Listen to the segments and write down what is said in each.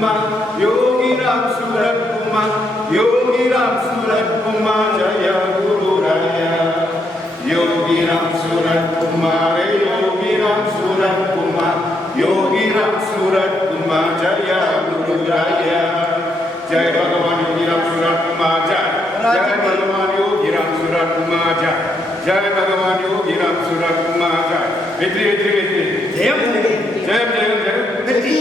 Ramsuratkumar, Yogi Ramsuratkumar, Yogi Ramsuratkumar, Jaya Guru Raya. Yogi Ramsuratkumar, Yogi Ramsuratkumar, Yogi Ramsuratkumar, Jaya Guru Raya. Jai Bhagavan Yogi Ramsuratkumar, Jai. Jai Bhagavan Yogi Ramsuratkumar, Jai. Jai Bhagavan Yogi Ramsuratkumar, Jai. Vetri, vetri, vetri. Jayam, jayam, jayam, jayam. Vetri.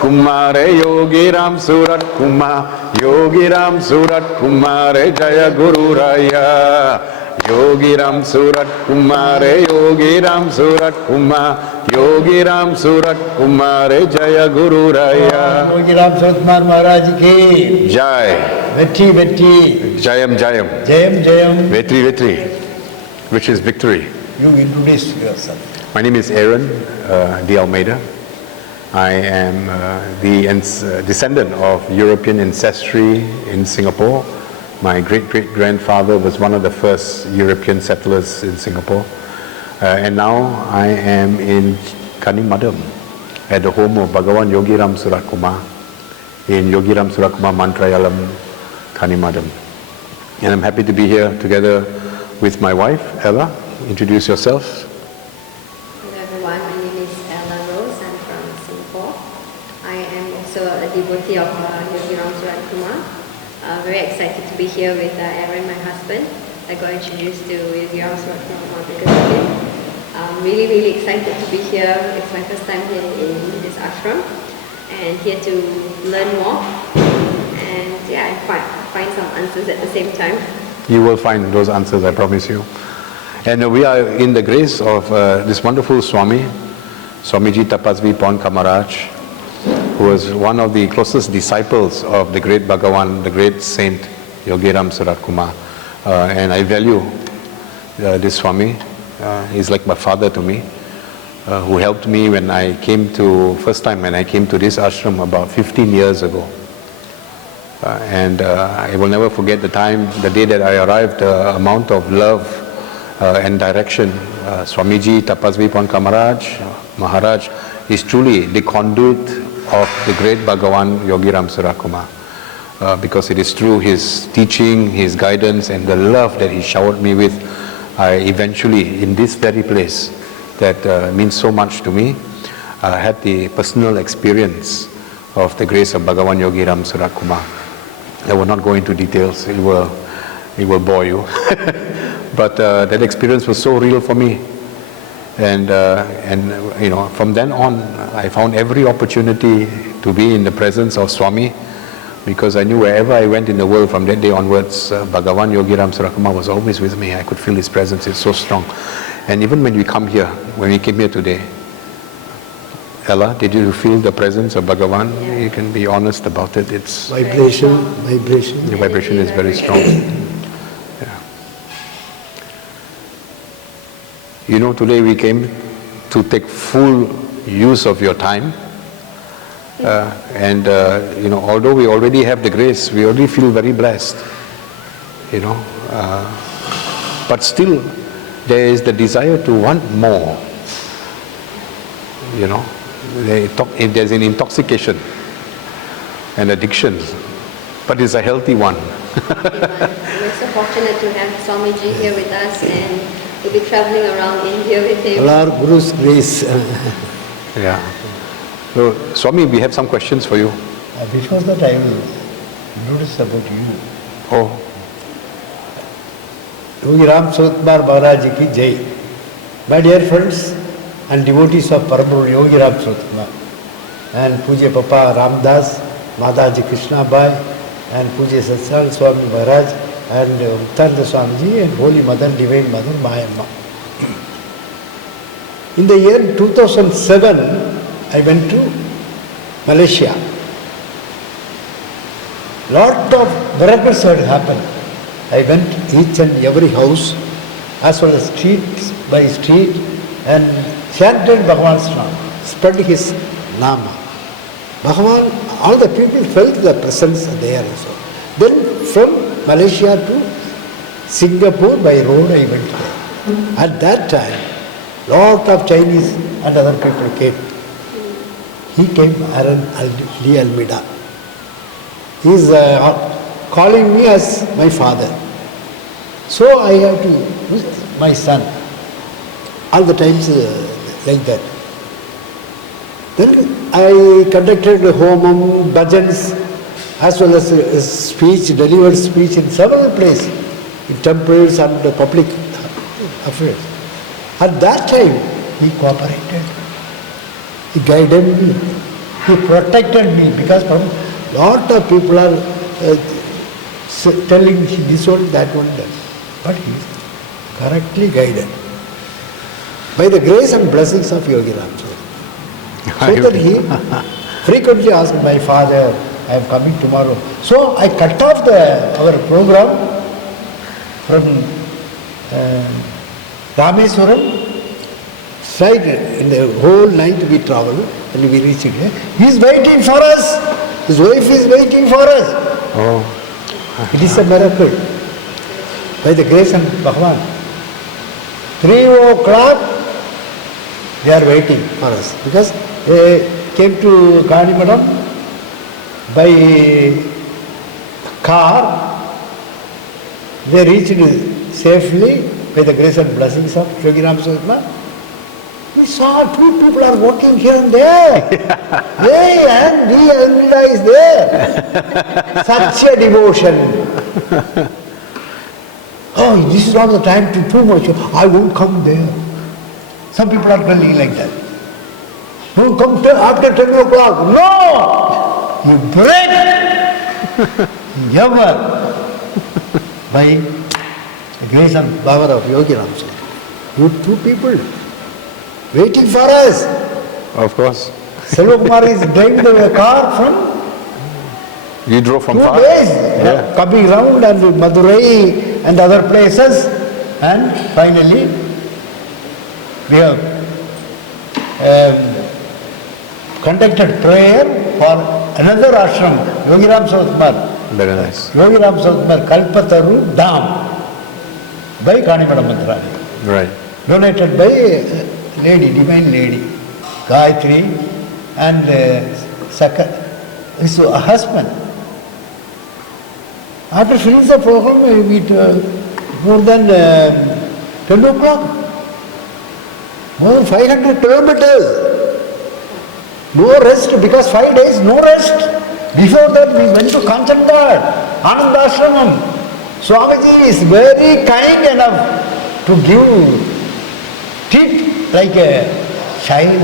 Kumar, Yogi Ramsuratkumar, Yogi Ramsuratkumar, Jaya Guru Raya. Yogi Ramsuratkumar, Yogi Ramsuratkumar, Yogi Ramsuratkumar, Jaya Guru Raya. Yogi Ramsuratkumar Maharaj ki Jai. Vetri, vetri. Jayam, jayam. Jayam, jayam. Vetri, vetri, which is victory. You introduce yourself. My name is Aaron D. Almeida. I am the descendant of European ancestry in Singapore. My great-great-grandfather was one of the first European settlers in Singapore. And now I am in Kanimadam, at the home of Bhagavan Yogi Ramsuratkumar, in Yogi Ramsuratkumar Manthralayam, Kanimadam. And I'm happy to be here together with my wife, Ella. Introduce yourself. Hello everyone, my name is Ella Rose. I'm from Singapore. I am also a devotee of Yogi Ramsuratkumar. Very excited to be here with Aaron, my husband. I got introduced to Yogi Ramsuratkumar because of him. I'm really excited to be here. It's my first time here in this ashram and here to learn more and find some answers at the same time. You will find those answers, I promise you. And we are in the grace of this wonderful Swami, Swamiji Tapasvi Ponkamaraj, who was one of the closest disciples of the great Bhagavan, the great saint Yogi Ramsuratkumar. And I value this Swami. He's like my father to me, who helped me when I came to, first time when I came to this ashram about 15 years ago. And I will never forget the time, the day that I arrived, the amount of love and direction. Swamiji Tapasvi Ponkamaraj Maharaj is truly the conduit of the great Bhagavan Yogi Ramsuratkumar, because it is through his teaching, his guidance and the love that he showered me with, I eventually, in this very place that means so much to me, had the personal experience of the grace of Bhagavan Yogi Ramsuratkumar. I will not go into details, it will bore you. But that experience was so real for me. And you know, from then on, I found every opportunity to be in the presence of Swami, because I knew wherever I went in the world from that day onwards, Bhagavan Yogi Ramsuratkumar was always with me. I could feel his presence, it's so strong. And even when we came here today, Ella, did you feel the presence of Bhagavan? Yeah. You can be honest about it. It's vibration. The vibration is very strong. Yeah. You know, today we came to take full use of your time. And you know, although we already have the grace, we already feel very blessed. You know, but still there is the desire to want more. You know, if there's an intoxication, an addiction, but it's a healthy one. We're so fortunate to have Swamiji here with us, and we'll be traveling around India with him. All our Guru's grace. Yeah. So, Swami, we have some questions for you. Before that, I will notice about you. Oh. Yogi Ramsuratkumar Maharaj ki Jai. My dear friends and devotees of Parabhuru Yogi Ramsuratkumar and Puja Papa Ramdas, Mataji Krishna Bai and Puja Satsang Swami Maharaj and Uttarda Swamiji and Holy Mother, Divine Mother Mayamma. In the year 2007, I went to Malaysia. Lot of miracles had happened. I went each and every house, as well as street by street, and chanted Bhagavan's name, spread his nama. Bhagavan, all the people felt the presence there also. Then from Malaysia to Singapore by road I went there. At that time, Lot of Chinese and other people came. He came, Aaron Ali Almeida. He is calling me as my father. So I have to, my son, all the times like that. Then I conducted homam, bhajans, as well as speech, delivered speech in several places, in temples and public affairs. At that time, he cooperated. He guided me. He protected me because from lot of people are telling this one, that one, that. But he is correctly guided by the grace and blessings of Yogi Ramsuratkumar. So that he frequently asked my father, I am coming tomorrow. So I cut off our program from Rameswaram. Straight in the whole night we travel and we reach here. He is waiting for us. His wife is waiting for us. Oh. It is a miracle. By the grace of Bhagavan. 3 o'clock they are waiting for us. Because they came to Kanimadam by car. They reached safely by the grace and blessings of Yogi Ramsuratkumar. We saw 2 people are walking here and there. Hey, and the Almeida is there. Such a devotion. Oh, this is not the time to too much. I won't come there. Some people are telling like that. Don't come after 10 o'clock. No! You break. Never. By the grace and power of Yogi Ramsuratkumar. You 2 people waiting for us. Of course. Selvakumar is driving the car from You drove from 2 far? days, Yeah. coming round and Madurai and other places, and finally we have conducted prayer for another ashram, Yogi Ramsuratkumar. Very nice. Yogi Ramsuratkumar Kalpataru Dam by Kanimadam Manthralayam. Right. Donated by lady, divine lady, Gayatri, and his husband. After finishing the program, we more than 10 o'clock, more than 500 kilometers. No rest, because 5 days, no rest. Before that, we went to Kanchangarh, Ananda Ashramam. Swamiji is very kind enough to give tip like a child.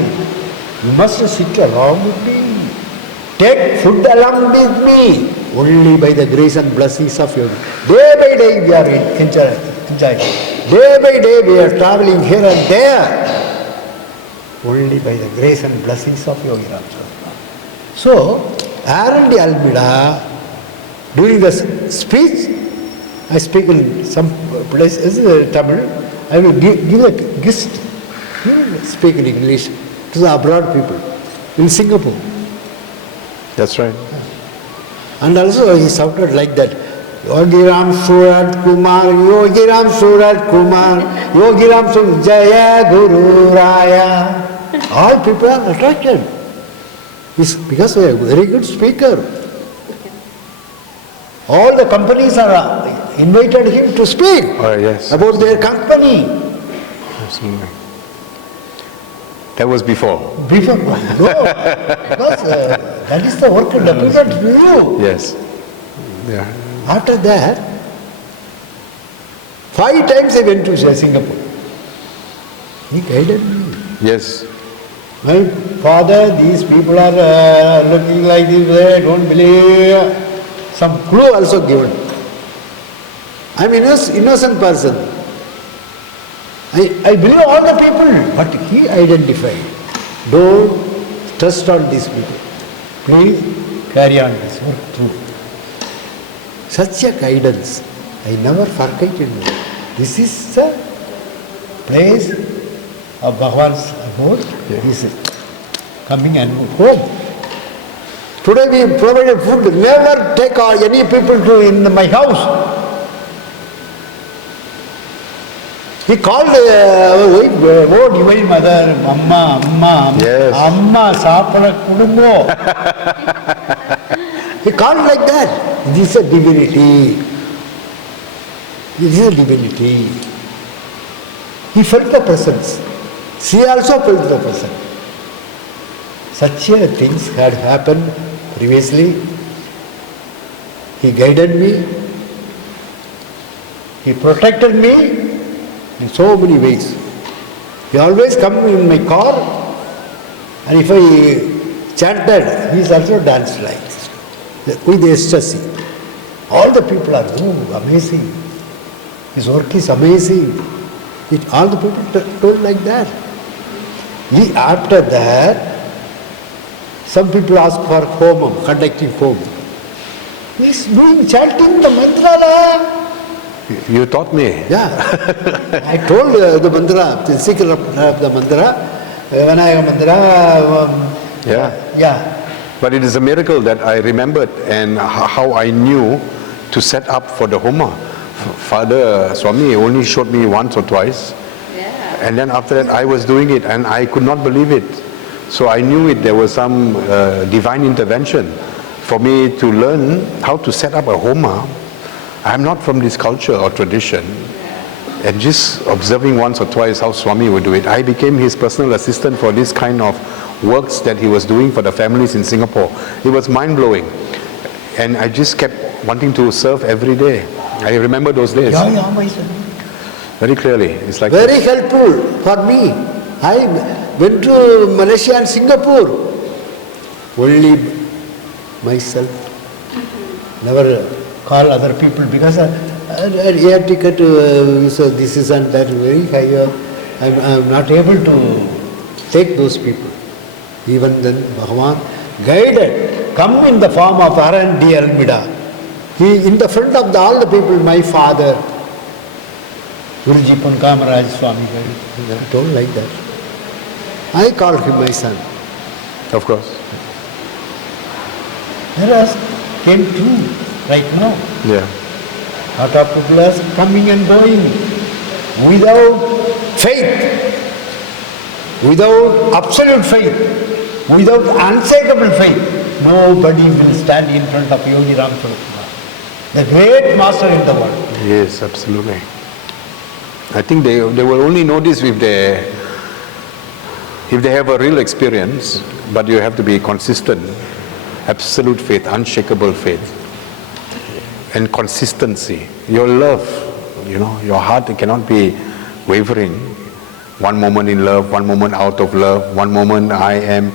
You must sit along with me. Take food along with me. Only by the grace and blessings of Yogi. Day by day we are enjoying. Day by day we are traveling here and there. Only by the grace and blessings of Yogi Ramsuratkumar. So, Aaron D. Almeida, during the speech, I speak in some places, Tamil, I will give a gift. He will speak in English to the abroad people in Singapore. That's right. And also he shouted like that, Yogi Ramsuratkumar, Yogi Ramsuratkumar, Yogi Ramsuratkumar, Jaya Guru Raya. All people are attracted. Because we are a very good speaker. All the companies are invited him to speak Yes. about their company. Absolutely. That was before. Before, no, because that is the work deputed to you. Yes. Yeah. After that, 5 times I went to Singapore. He guided me. Yes. My father, these people are looking like this, I don't believe. Some clue also given. I am innocent person. I believe all the people, but he identified. Don't trust on these people. Please carry on this work through. Such a guidance, I never forget it. This is the place of Bhagavan's abode. He is coming and home. Today we provided food. Never take any people to in my house. He called our wife, oh Divine Mother, Amma, Yes. Amma, Sapala Kudumbo. He called like that. This is a divinity. This is a divinity. He felt the presence. She also felt the presence. Such things had happened previously. He guided me. He protected me in so many ways. He always come in my car, and if I chanted, he also danced like this, with ecstasy. All the people are, oh, amazing. His work is amazing. All the people told like that. After that, some people ask for homam, conducting homam. He is doing chanting the Manthralayam. You taught me. Yeah. I told the mantra, the secret of the mantra, Vinayaka mantra. Yeah. But it is a miracle that I remembered and how I knew to set up for the Homa. Father Swami only showed me once or twice. Yeah. And then after that I was doing it and I could not believe it. So I knew it, there was some divine intervention for me to learn how to set up a Homa. I'm not from this culture or tradition. And just observing once or twice how Swami would do it, I became his personal assistant for this kind of works that he was doing for the families in Singapore. It was mind-blowing. And I just kept wanting to serve every day. I remember those days. Yeah, my son. Very clearly. It's like Very helpful for me. I went to Malaysia and Singapore. Only myself. Never call other people because air ticket, so this is and that very high. I'm not able to take those people. Even then, Bhagavan guided, come in the form of R&D Almida. He, in the front of all the people, my father, Guruji Ponkamaraj Swami, he told like that. I called him my son. Of course. Whereas came true right now. Yeah. Lot of people are coming and going without faith, without absolute faith, without unshakable faith. Nobody will stand in front of Yogi Ramsuratkumar, the great master in the world. Yes, absolutely. I think they will only know this if they have a real experience, but you have to be consistent, absolute faith, unshakable faith. And consistency, your love, your heart cannot be wavering. One moment in love, one moment out of love, one moment I am,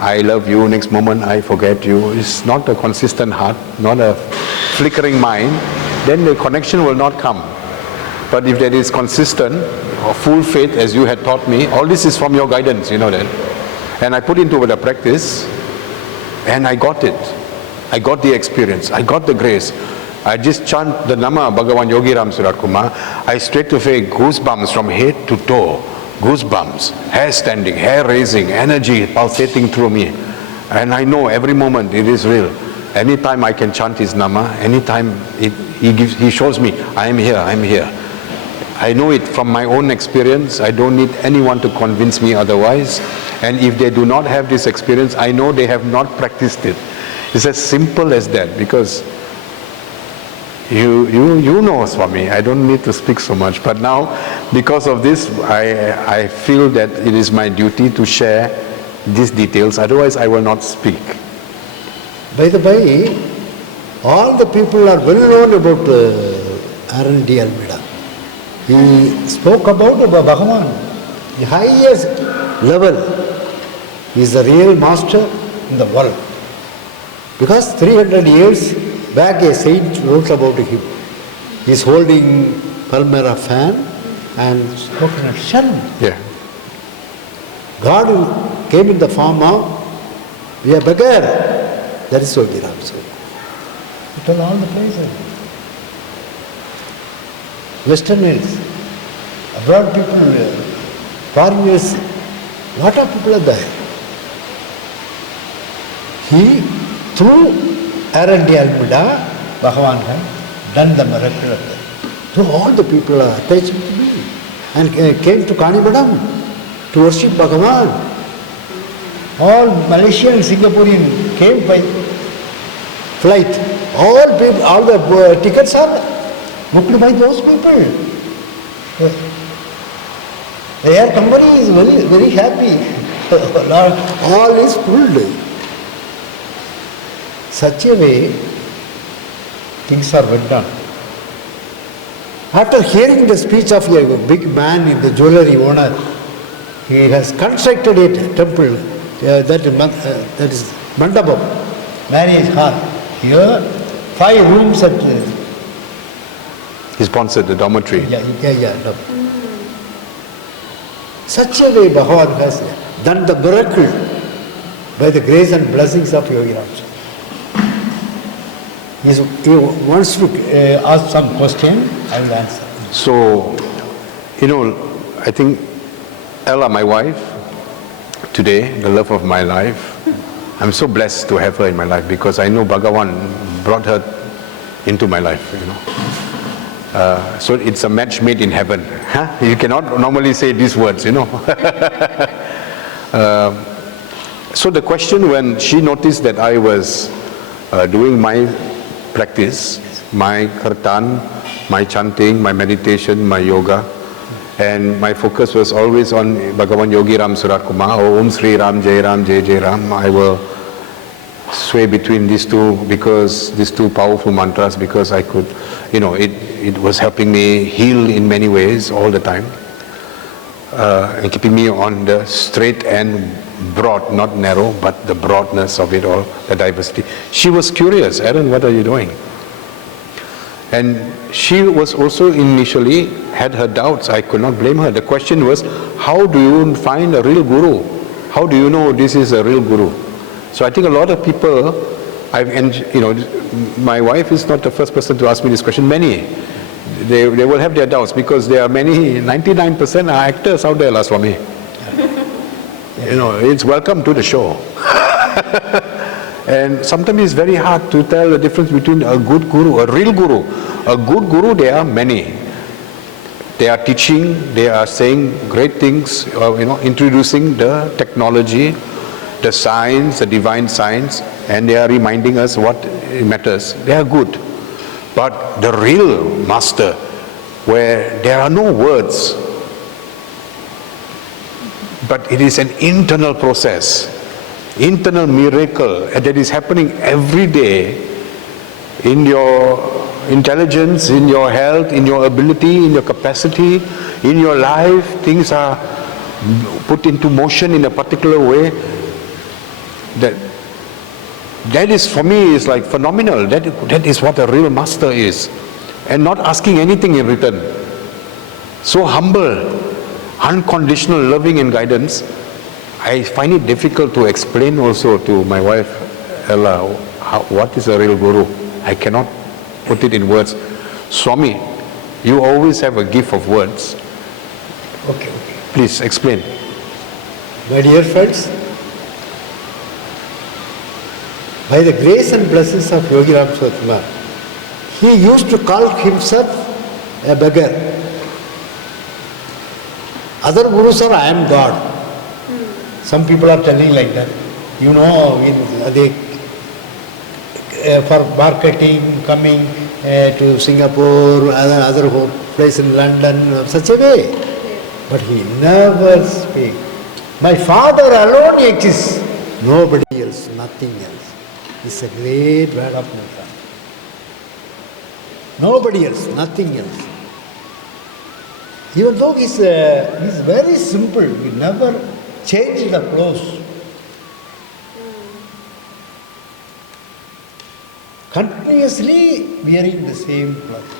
I love you, next moment I forget you. It's not a consistent heart, not a flickering mind, then the connection will not come. But if there is consistent or full faith as you had taught me, all this is from your guidance, you know that. And I put into the practice and I got it. I got the experience, I got the grace. I just chant the Nama Bhagavan Yogi Ramsuratkumar, I straight away goosebumps from head to toe, goosebumps, hair standing, hair raising, energy pulsating through me. And I know every moment it is real. Anytime I can chant his Nama, anytime he shows me, I am here, I am here. I know it from my own experience. I don't need anyone to convince me otherwise. And if they do not have this experience, I know they have not practiced it. It's as simple as that, because you know Swami, I don't need to speak so much. But now, because of this, I feel that it is my duty to share these details, otherwise I will not speak. By the way, all the people are well known about R&D Almida. He spoke about Bhagavan, the highest level. He is the real master in the world. Because 300 years back a saint wrote about him. He is holding palmera fan and coconut shell. Yeah. God came in the form of a beggar. That is Yogi Ramsuratkumar. He told all the places. Westerners, abroad people, foreigners, lot of people are there. He, through R&D Almida, Bhagavan had done the miracle of that. So all the people are attached to me. and came to Kanimadam to worship Bhagavan. All Malaysian and Singaporean came by flight. All the tickets are booked by those people. The air company is very, very happy. All is full. Such a way, things are well done. After hearing the speech of a big man in the jewellery owner, he has constructed a temple, that is Mandapam, marriage hall. Here, 5 rooms at... He sponsored the dormitory. No. Such a way Bhagavan has done the miracle by the grace and blessings of Yogi Ramsuratkumar. He wants to ask some question, I will answer. So, I think Ella, my wife, today, the love of my life, I'm so blessed to have her in my life because I know Bhagavan brought her into my life, so it's a match made in heaven. Huh? You cannot normally say these words, So the question, when she noticed that I was doing my practice, my kirtan, my chanting, my meditation, my yoga, and my focus was always on Bhagavan Yogi Ramsuratkumar, or Om Sri Ram, Jai Ram, Jai Jai Ram. I will sway between these two because these two powerful mantras, because I could, it was helping me heal in many ways all the time, and keeping me on the straight and broad, not narrow, but the broadness of it all, the diversity. She was curious, Aaron, what are you doing? And she was also initially had her doubts. I could not blame her. The question was, how do you find a real guru? How do you know this is a real guru? So I think a lot of people, my wife is not the first person to ask me this question. Many, they will have their doubts because there are many, 99% are actors out there, La Swami. It's welcome to the show. And sometimes it's very hard to tell the difference between a good guru, a real guru. A good guru, there are many. They are teaching, they are saying great things, introducing the technology, the science, the divine science, and they are reminding us what matters. They are good. But the real master, where there are no words, but it is an internal process, internal miracle that is happening every day in your intelligence, in your health, in your ability, in your capacity, in your life. Things are put into motion in a particular way. That is, for me, is like phenomenal. That is what a real master is. And not asking anything in return. So humble, unconditional loving and guidance. I find it difficult to explain also to my wife, Ella, what is a real guru. I cannot put it in words. Swami, you always have a gift of words. Okay. Please explain. My dear friends, by the grace and blessings of Yogi Ramsuratkumar, he used to call himself a beggar. Other gurus are, I am God. Some people are telling like that. For marketing, coming to Singapore, other place in London, such a way. But he never speaks. My Father alone exists. Nobody else, nothing else. It's a great word of my Father. Nobody else, nothing else. Even though he's very simple, he never changed the clothes. Continuously wearing the same cloth.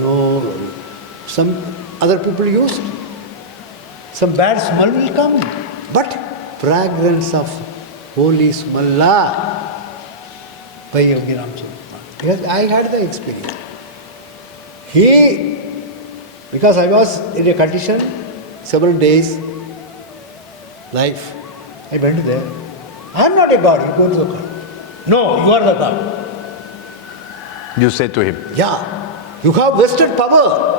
No, some other people used. Some bad smell will come, but fragrance of holy smell by Yogi Ramsuratkumar. Because I had the experience. Because I was in a condition, several days, life, I went there. I am not a God, you go to the God. No, you are the God. You said to him. Yeah, you have wasted power.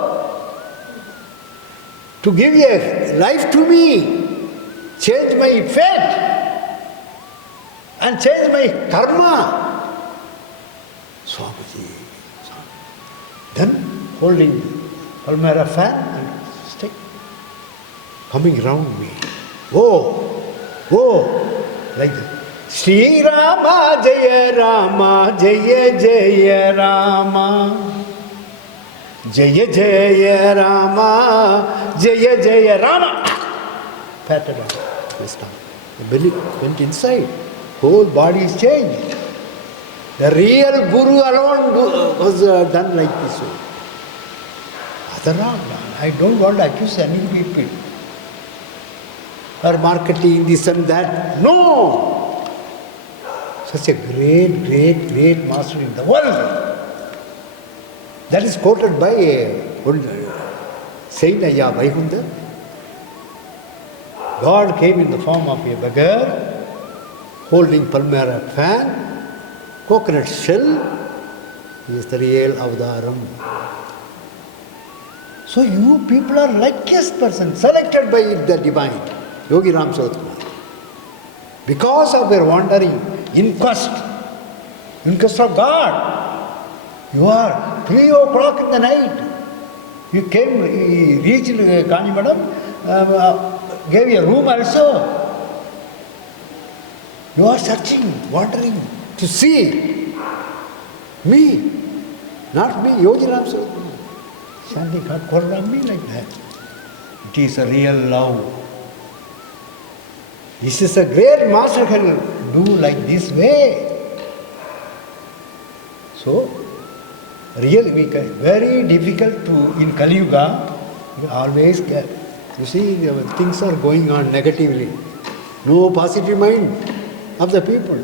to give a life to me, change my fate, and change my karma. Swamiji. Then holding palmyra fan and stick, coming round me. Oh, like that. Shri Rama Jaya Rama Jaya Jaya Rama Jaya Jaya Rama Jaya Jaya Rama. Patted on this time. The belly went inside. Whole body is changed. The real Guru alone was done like this way. Other not. I don't want to accuse any people or marketing this and that. No! Such a great master in the world. That is quoted by Saint Aya Vaikuntha. God came in the form of a beggar, holding palmyra fan, coconut shell. He is the real Avadaram. So you people are luckiest person, selected by the divine, Yogi Ramsuratkumar. Because of your wandering, inquest of God. You are 3 o'clock in the night. You came, you reached Kanimadam, gave you a room also. You are searching, wandering to see me, not me, Yogi Ramsuratkumar. Shanti can't call on me like that. It is a real love. This is a great master can do like this way. So, really very difficult to, in Kali Yuga, you always get, you see, things are going on negatively. No positive mind of the people.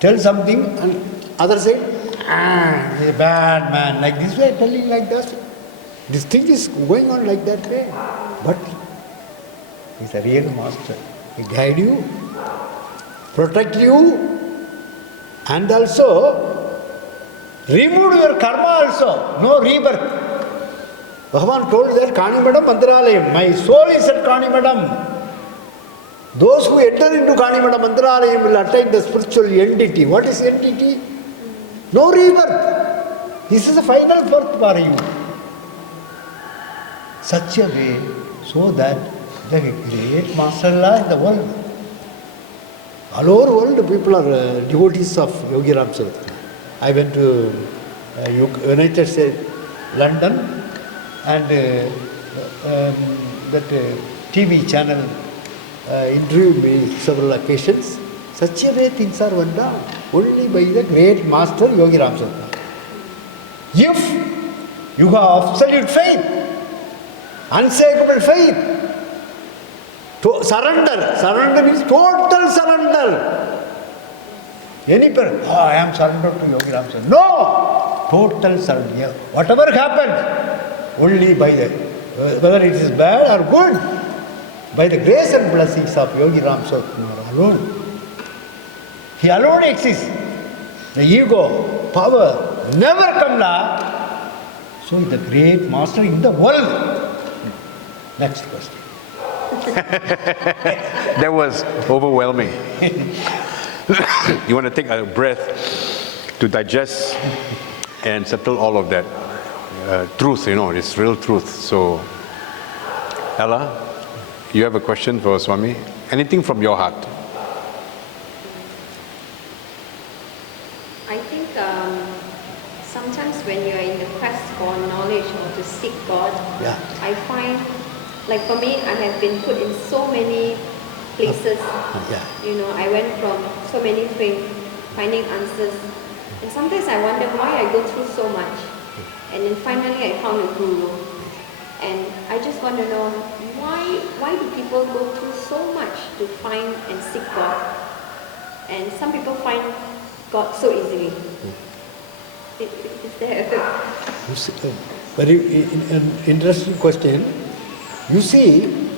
Tell something and other say, he's a bad man, like this way, telling like that. This thing is going on like that way. But he's a real master. He guide you, protect you, and also remove your karma also. No rebirth. Bhagavan told that Kanimadam, Manthralayam. My soul is at Kanimadam. Those who enter into Kanimadam, Manthralayam will attain the spiritual entity. What is entity? No rebirth. This is the final birth for you. Such a way so that the great master in the world. All over the world, people are devotees of Yogi Ramsuratkumar. I went to United States, London, and that TV channel interviewed me several occasions. Such a way things are went down, only by the great master Yogi Ramsuratkumar. If you have absolute faith, unshakable faith, surrender means total surrender. Any person, I am surrendered to Yogi Ramsuratkumar. No! Total surrender. Yeah. Whatever happens, only by the, whether it is bad or good, by the grace and blessings of Yogi Ramsuratkumar alone. He alone exists. The ego, power, never come now. So he is the great master in the world. Next question. That was overwhelming. You want to take a breath to digest and settle all of that truth, it's real truth. So, Ella, you have a question for Swami? Anything from your heart? I think sometimes when you're in the quest for knowledge or to seek God, I find, like for me, I have been put in so many places. I went from so many things, finding answers. And sometimes I wonder why I go through so much. And then finally I found a guru. And I just want to know, why do people go through so much to find and seek God? And some people find God so easily. Is there a... Very interesting question. You see,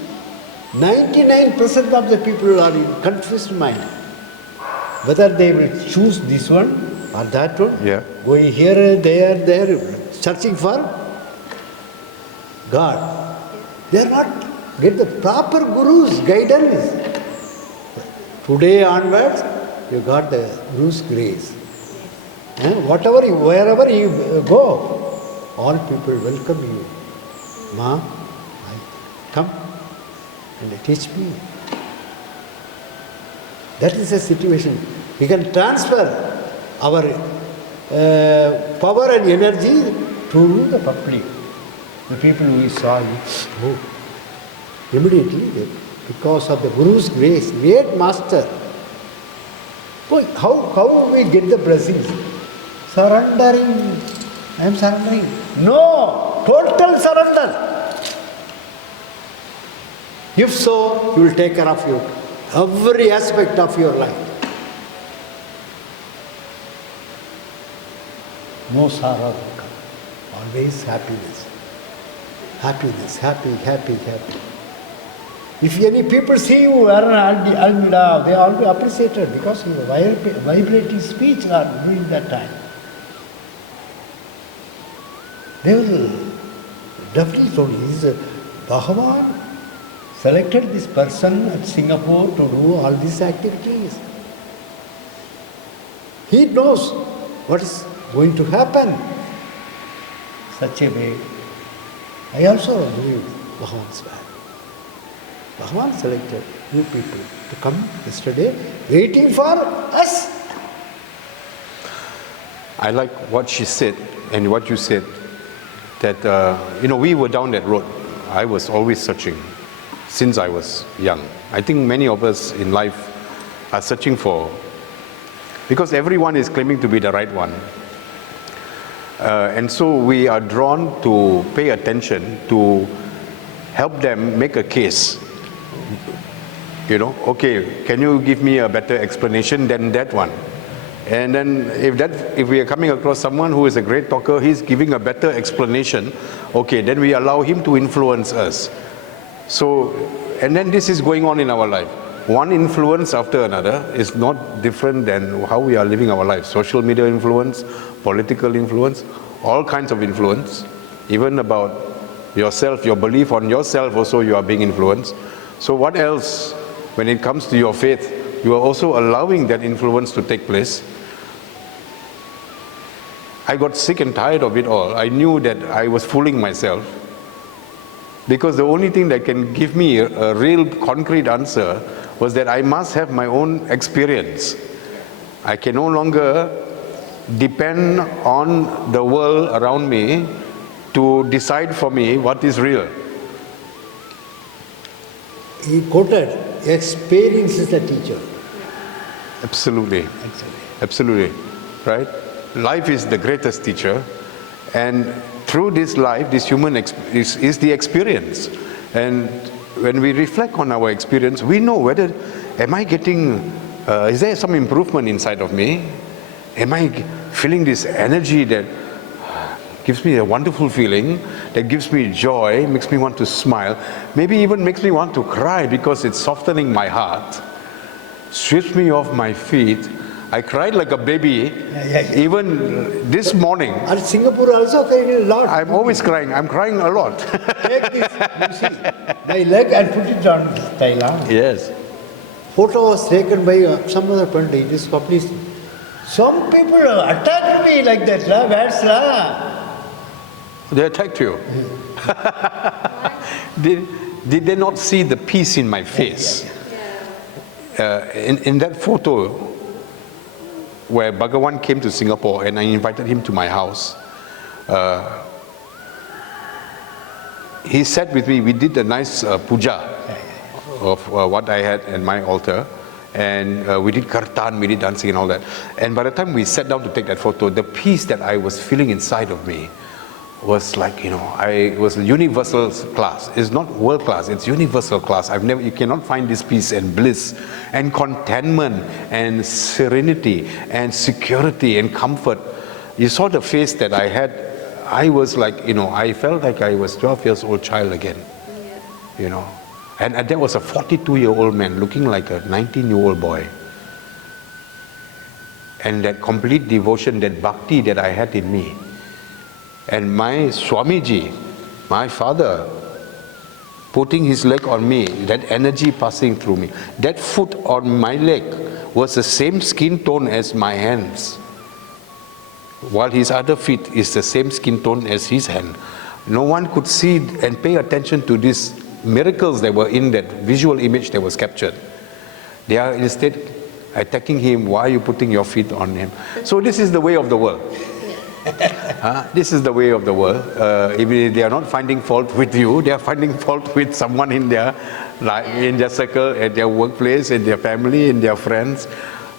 99% of the people are in confused mind. Whether they will choose this one or that one, going here, there, searching for God. They are not get the proper Guru's guidance. Today onwards, you got the Guru's grace. Wherever you go, all people welcome you. Ma, come and teach me. That is the situation. We can transfer our power and energy to the public. The people we saw, immediately, because of the Guru's grace, great master. How we get the blessings? Surrendering. I am surrendering. No, total surrender. If so, you will take care of you. Every aspect of your life. No sorrow will come. Always happiness. Happiness, happy. If any people see you are Almida, they all be appreciated because you vibrating speech are during that time. They will definitely told you, Bhagavan selected this person at Singapore to do all these activities. He knows what is going to happen. Such a way. I also believe Bhagavan's plan. Bhagavan selected you people to come yesterday, waiting for us. I like what she said and what you said, that, we were down that road. I was always searching since I was young. I think many of us in life are searching for, because everyone is claiming to be the right one. And so we are drawn to pay attention to help them make a case. Okay, can you give me a better explanation than that one? And then if we are coming across someone who is a great talker, he's giving a better explanation, okay, then we allow him to influence us. So, and then this is going on in our life. One influence after another is not different than how we are living our life. Social media influence, political influence, all kinds of influence, even about yourself, your belief on yourself also you are being influenced. So what else, when it comes to your faith, you are also allowing that influence to take place. I got sick and tired of it all. I knew that I was fooling myself, because the only thing that can give me a real concrete answer was that I must have my own experience. I can no longer depend on the world around me to decide for me what is real. He quoted, experience is the teacher. Absolutely. Absolutely. Right? Life is the greatest teacher, and through this life, this human is the experience. And when we reflect on our experience, we know whether, am I getting, is there some improvement inside of me? Am I feeling this energy that gives me a wonderful feeling, that gives me joy, makes me want to smile, maybe even makes me want to cry because it's softening my heart, sweeps me off my feet. I cried like a baby, even this morning. And Singapore also crying a lot. I'm always crying. I'm crying a lot. Take this, you see, my leg and put it on Thailand. Yes. Photo was taken by some other pandit, this published. Some people attacked me like that, words la. They attacked you. Did they not see the peace in my face? In that photo, where Bhagavan came to Singapore and I invited him to my house, he sat with me. We did a nice puja of what I had in my altar, and we did kirtan, we did dancing and all that. And by the time we sat down to take that photo, the peace that I was feeling inside of me was like, it was universal class. It's not world class, it's universal class. you cannot find this peace and bliss and contentment and serenity and security and comfort. You saw the face that I had. I was like, I felt like I was 12 years old child again. And there was a 42-year-old man looking like a 19-year-old boy. And that complete devotion, that bhakti that I had in me. And my Swamiji, my father, putting his leg on me, that energy passing through me. That foot on my leg was the same skin tone as my hands, while his other feet is the same skin tone as his hand. No one could see and pay attention to these miracles that were in that visual image that was captured. They are instead attacking him. Why are you putting your feet on him? So this is the way of the world. This is the way of the world. If they are not finding fault with you, they are finding fault with someone in their circle, at their workplace, in their family, in their friends.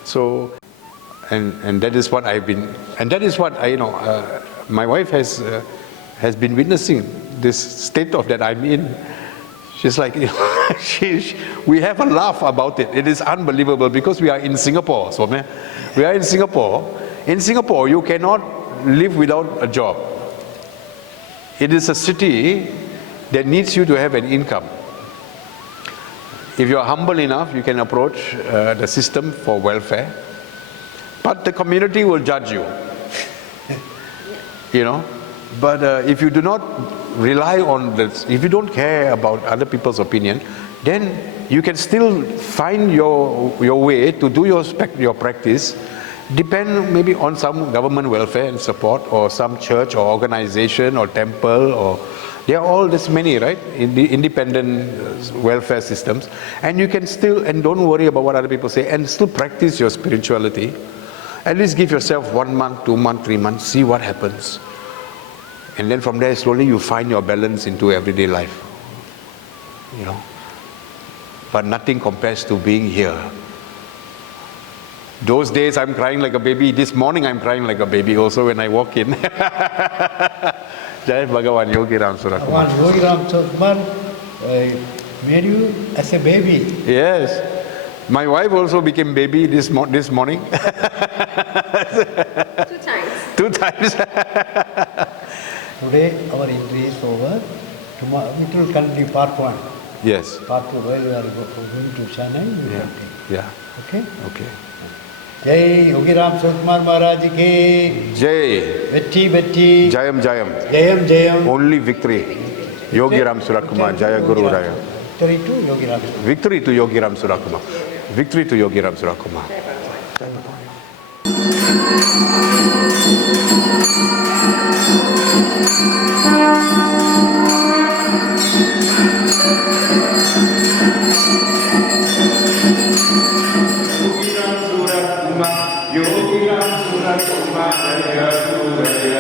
So, and that is what I've been, and that is what my wife has been witnessing this state of that I'm in. She's like, we have a laugh about it. It is unbelievable because we are in Singapore. So, we are in Singapore. In Singapore, you cannot live without a job. It is a city that needs you to have an income. If you are humble enough, you can approach the system for welfare, but the community will judge you. But if you do not rely on this, if you don't care about other people's opinion, then you can still find your way to do your practice. Depend maybe on some government welfare and support, or some church or organization or temple, or there are all this many, right, in the independent welfare systems, and you can still, and don't worry about what other people say, and still practice your spirituality. At least give yourself 1 month, 2 months, 3 months, see what happens, and then from there slowly you find your balance into everyday life. But nothing compares to being here. Those days I'm crying like a baby. This morning I'm crying like a baby also when I walk in. Jai Bhagavan Yogi Ramsuratkumar. Bhagavan Yogi Ramsuratkumar made you as a baby. Yes. My wife also became baby this morning. 2 times. 2 times. Today our entry is over. Tomorrow it will continue part 1. Yes. Part 2, while we are going to Chennai, we will continue. Yeah. Okay? Okay. Jai Yogi Ramsuratkumar Maharaj ki Jai. Vetti Vetti. Jayam Jayam. Jayam Jayam. Only victory. Yogi Ramsuratkumar. Jaya Guru Raya. Victory to Yogi Ramsuratkumar. Victory to Yogi Ramsuratkumar. Victory to Yogi Ramsuratkumar. Yogi Ramsuratkumar, Jaya Guru Raya.